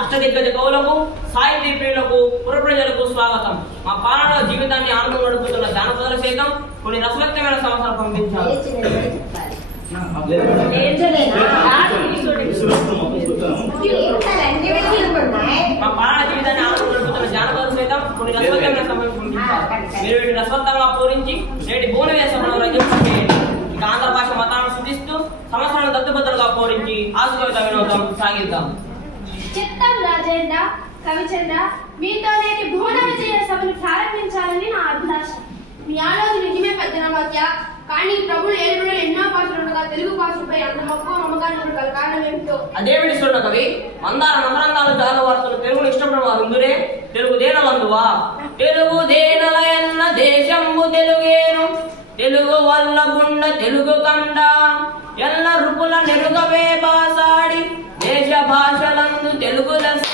అష్టదిగ్గజ కవులకు సాహితీ ప్రియులకు పురప్రజలకు స్వాగతం. మా పాలన జీవితాన్ని ఆనందం నడుపుతున్న జానపదుల సైతం కొన్ని రసవత్తమైన సంవత్సరాలు పంపించారు. మా పాలన జీవితాన్ని ఆనందం నడుపుతున్న జానపదుల సైతం కొన్ని రసవత్తమైన సమయం పంపించారు. మీరు వీటిని రసవత్తంగా పూరించి నేటి భువనవేశంలో రచించే ఇక ఆంధ్ర భాష మతాలను శుద్ధిస్తూ సంవత్సరాలను దత్తుబద్దలుగా పూరించి ఆసుకవిత వినోదం సాగిద్దాం. చిత్తం రాజేంద్ర కవిచంద్ర, మీతో నేటి భువన విజయ సభను ప్రారంభించాలని నా అభిలాష. మీ ఆలోచన నిజమే పెద్దనవాక్య. కానీ ప్రభులు ఏడులో ఎన్నో భాషలు ఉండగా తెలుగు భాషపై అంత మక్కువ నమ్మకాన్ని గల కారణం ఏమిటో. అదేమిటి చూడ కవి, మందార మకరందాలు జాలవార్తలు తెలుగును ఇష్టపడిన వారు ఉందురే. తెలుగు దేనలందువా తెలుగు దేనల ఎన్న దేశంబు తెలుగేను, తెలుగు వల్ల గుండ తెలుగు కండ ఎల్ల రుపుల నెరుగవే బాసాడి దేశ భాషలందు తెలుగు లెస్స.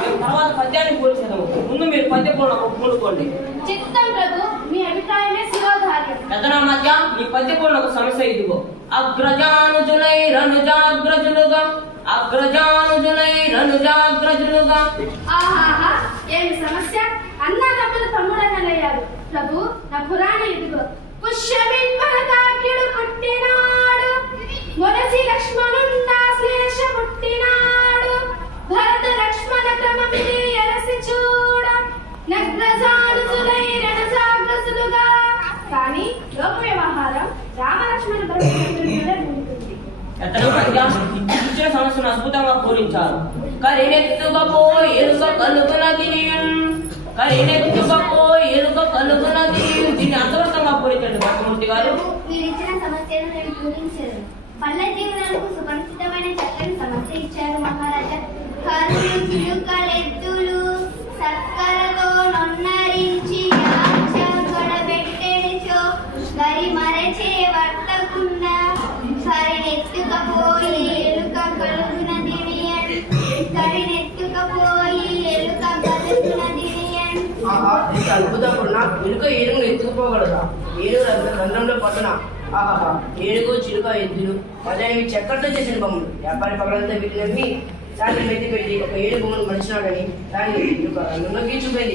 మేము తర్వాత పద్యాన్ని పూర్తిస్తాము. ముందు మీరు పద్య పూనుకోండి. చిత్తం ప్రభు, మీ అభిప్రాయమే శిరోధార్యం. రచనా మధ్య ఈ పద్య పూర్ణకు సమస్య ఇదిగో. అగ్రజానుజులై రనుజాగ్రజులుగా, అగ్రజానుజులై రనుజాగ్రజులుగా. ఆహాహా, ఏమి సమస్య! అన్నా తమ్ముడు తమ్ముడనలయ్యారు. ప్రభు, నా పురాణ ఇదిగో. పుష్యమిన్మరతాఖ్యుడు పుట్టినాడు, మొరసి లక్ష్మణుండా శ్లేష పుట్టినాడు. భరత లక్ష్మణ క్రమమిది ఎరసి చూడ, నగ్రజానుజులై రణజాగ్రజులుగా. కానీ లోక వ్యవహారం రామలక్ష్మణ భరతులుగా ఉంటుంది. ఇచ్చిన సమస్యను అద్భుతంగా పూరించారు. కరినెత్తుకపోయి ఎరుక కలుగునది, కరినెత్తుకపోయి ఎరుక కలుగునది. దీన్ని అర్థవంతంగా పూరించండి భక్తమూర్తి గారు. మీరు ఇచ్చిన సమస్యను నేను పూరించాను. పల్లె జీవనాలకు సుపరిచితమైన చక్కని సమస్య ఇచ్చారు మహారాజా. కరులు చిలుకలెత్తులు సక్కలతో నొన్నరించి గడబెట్టెనిచో గరి మరచే వర్తకుండా కరినెత్తుకపోయి ఎలుక కలుగునది, కరినెత్తుకపోయి ఎలుక కలుగునది. అద్భుతపడిన ఎలుక ఏనుగును ఎత్తుకుపోగలదా? ఏనుగు రంధ్రంలో పట్టున. ఆహాహా, ఏనుగు చిలుక ఎద్దులు మళ్ళీ చెక్కలతో చేసిన బొమ్మలు. వ్యాపారి పగలంతా వీటిని నమ్మి దాన్ని మెత్తి పెట్టి ఒక ఏడు బొమ్మను మలిచినాడని దాన్ని రంగంలో గీచుపోయింది.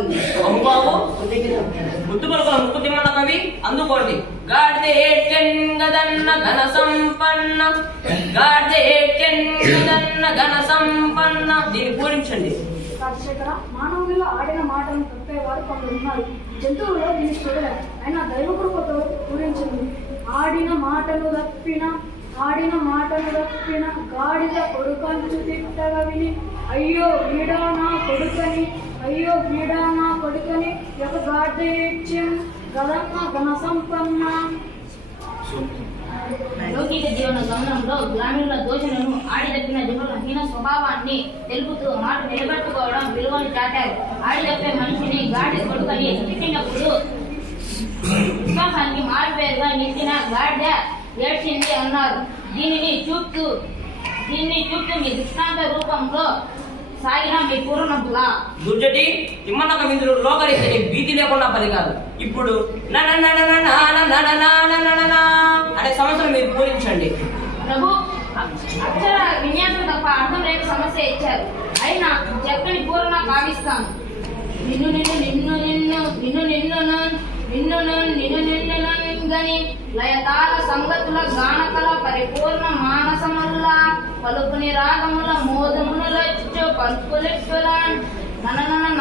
ఉంది ముక్కుతిమ్మల కవి అందుకోండి. గాడిద ఏటెంగదన్న ఘన సంపన్న, గాడిద ఏటెంగదన్న ఘన సంపన్న. దీన్ని పూరించండి. రాజశేఖర, మానవులలో ఆడిన మాటలను తప్పేవారు కొందరు ఉన్నారు. జంతువులో దీన్ని చూడలేదు. అయినా దైవ కృపతో పూరించింది. ఆడిన మాటను తప్పిన గాడిద కొడుకంచు తిట్టగా విని, అయ్యో వీడా నా కొడుకని, అయ్యో వీడా నా కొడుకని ఒక గాడిద ఏడ్చెం గదన్న ఘన సంపన్న. లౌకిక జీవన గమనంలో గ్రామీణ దోషులను ఆడిదప్పిన జనుల హీన స్వభావాన్ని తెలుపుతూ మాట నిలబెట్టుకోవడం విలువని చాటారు. ఆడిదప్పే మనిషిని గాడి కొడుకని తిట్టినప్పుడు విశ్వాసానికి మారుపేరుగా నిలిచిన గాడిద ఏడ్చింది అన్నారు. దీనిని చూపుతూ మీ దృష్టాంత రూపంలో సాగిన మీ పూర్ణంలా దుర్జటి తిమ్మన్నక మిందులు లోకరీతిని భీతి లేకుండా పలికారు. ఇప్పుడు అనే సమస్యను మీరు పూరించండి. ప్రభు, అక్షర విన్యాసం తప్ప అర్థం లేని సమస్య ఇచ్చారు. అయినా చక్కని పూర్ణ కావిస్తాను. నిన్ను నిన్ను నిన్ను నిన్ను నిన్ను నిన్ను నిన్ను నిన్ను నిన్ను గని లయతాల సంగతుల గానకల పరిపూర్ణ మానసముల్లా పలుకుని రాగముల మోదములొచ్చు పలుకులెట్టుల నననన